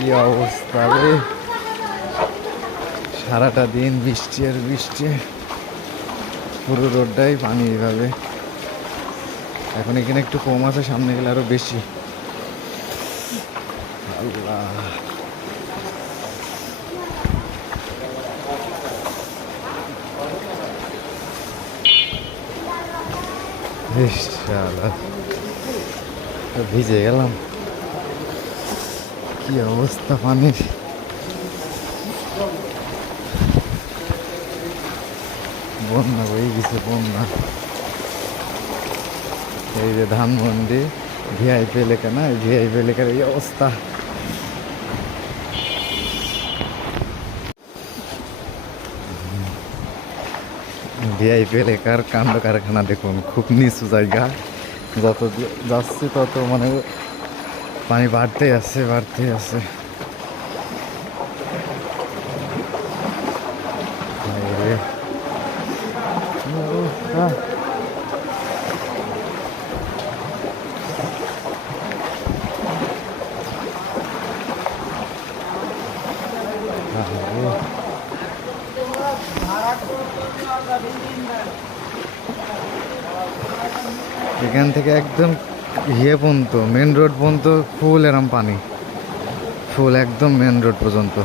কি অবস্থা রে, সারাটা দিন বৃষ্টি আর বৃষ্টি, পুরো রোডটাই পানি এইভাবে। এখন এখানে একটু কম আছে, সামনে গেলে আরো বেশি। আল্লাহ, ভিজে গেলাম, কি অবস্থা পানির। বন্যা বই গেছে, বন্যা। এই যে ধানমন্ডি ভিআইপি এলাকা, না ভিআইপি এলাকার এই অবস্থা। ভিআইপি এলাকার কাণ্ড কারখানা দেখুন, খুব নিচু জায়গা। যত যাচ্ছে তত মানে পানি বাড়তেই আছে, বাড়তেই আছে। এখান থেকে একদম ইয়ে পর্যন্ত, মেন রোড পর্যন্ত ফুল এরম পানি, ফুল একদম মেন রোড পর্যন্ত।